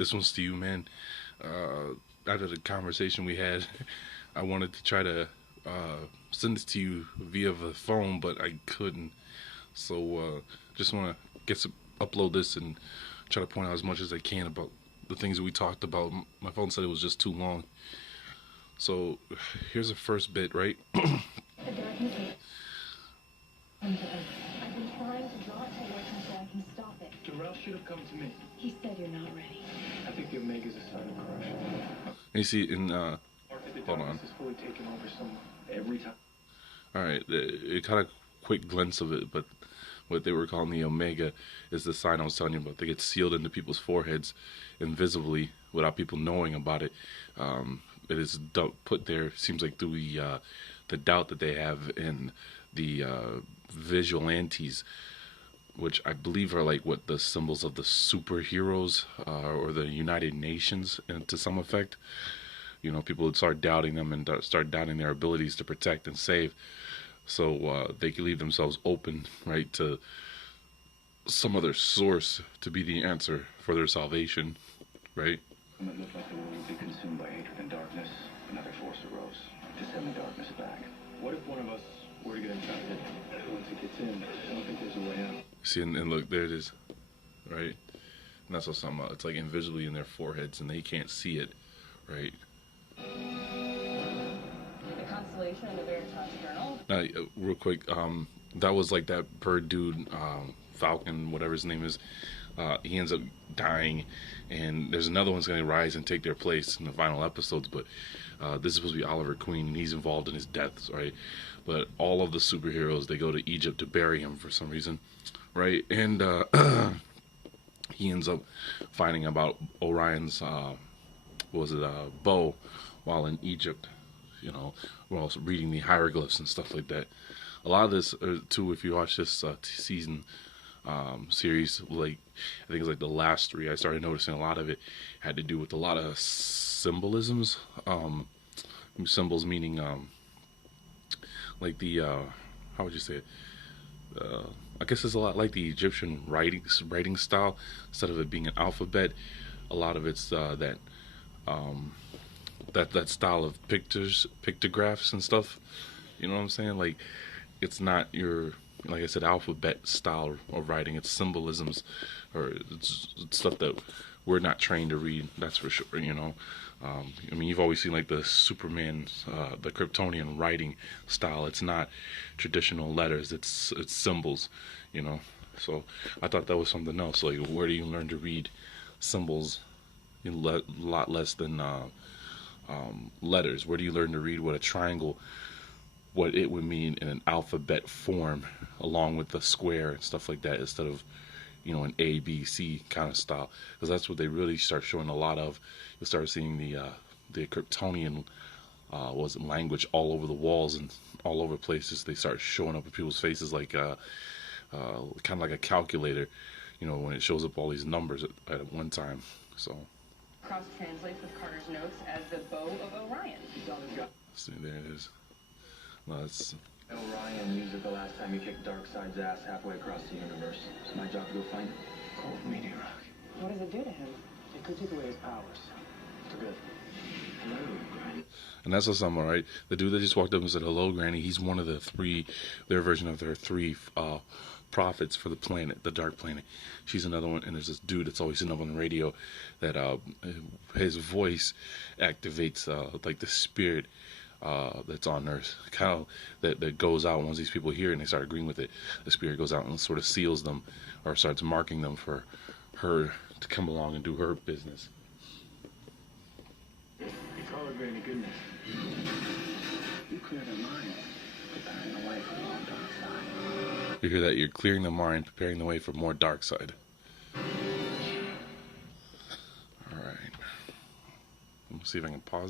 this one's to you, man. Out of the conversation we had, I wanted to try to send this to you via the phone, but I couldn't. So just want to upload this and try to point out as much as I can about the things that we talked about. My phone said it was just too long. So here's the first bit, right? I've been trying to draw it away so I can stop it. Darrell should have come to me. He said you're not ready. I think the Omega's a sign of corruption. And you see in Hold on. Is fully taken over someone every time. All right, it kind of quick glimpse of it, but what they were calling the Omega is the sign I was telling you about. They get sealed into people's foreheads invisibly without people knowing about it. It is put there, seems like, through the doubt that they have in the vigilantes, which I believe are like what the symbols of the superheroes or the United Nations, to some effect. You know, people would start doubting them and start doubting their abilities to protect and save. So they can leave themselves open, right, to some other source to be the answer for their salvation, right? When it looked like the world would be consumed by hatred and darkness, another force arose to send the darkness back. What if one of us were to get infected? Once it gets in, I don't think there's a way out. See, and look, there it is, right? And that's what I'm talking about. It's like invisibly in their foreheads, and they can't see it, right? The Constellation and the Veritas Journal. Now, real quick, that was like that bird dude, Falcon, whatever his name is. He ends up dying, and there's another one's going to rise and take their place in the final episodes, but this is supposed to be Oliver Queen, and he's involved in his death, right? But all of the superheroes, they go to Egypt to bury him for some reason, right? And he ends up finding about Orion's, bow while in Egypt, you know, while also reading the hieroglyphs and stuff like that. A lot of this, too, if you watch this season series, like, I think it's like the last three, I started noticing a lot of it had to do with a lot of symbolisms. Symbols meaning, like the, how would you say it? I guess it's a lot like the Egyptian writing style. Instead of it being an alphabet, a lot of it's that style of pictographs and stuff. You know what I'm saying? Like, it's not your, like I said, alphabet style of writing. It's symbolisms, or it's stuff that we're not trained to read. That's for sure. You know, I mean, you've always seen like the Superman, the Kryptonian writing style. It's not traditional letters. It's symbols. You know, so I thought that was something else. Like, where do you learn to read symbols? A lot less than letters. Where do you learn to read what a triangle, what it would mean in an alphabet form, along with the square and stuff like that, instead of, you know, an A, B, C kind of style? Because that's what they really start showing a lot of. You start seeing the Kryptonian language all over the walls and all over places. They start showing up in people's faces like kind of like a calculator, you know, when it shows up all these numbers at one time. So Cross translates with Carter's notes as the bow of Orion. see, there it is. No, it's Orion used it the last time he kicked Darkseid's ass halfway across the universe. It's my job to go find it. Cold meteor rock. What does it do to him? It could take away his powers. For good. Hello, Granny. And that's what's something, right? The dude that just walked up and said, "Hello, Granny," he's one of the three, their version of their three prophets for the planet, the Dark Planet. She's another one, and there's this dude that's always sitting up on the radio that his voice activates like the spirit that's on Earth, kind of that goes out once these people hear it and they start agreeing with it. The spirit goes out and sort of seals them, or starts marking them for her to come along and do her business. You call her Granny Goodness. You clear their minds, preparing the way for more dark side. You hear that? You're clearing the mind, preparing the way for more dark side. All right. Let me see if I can pause.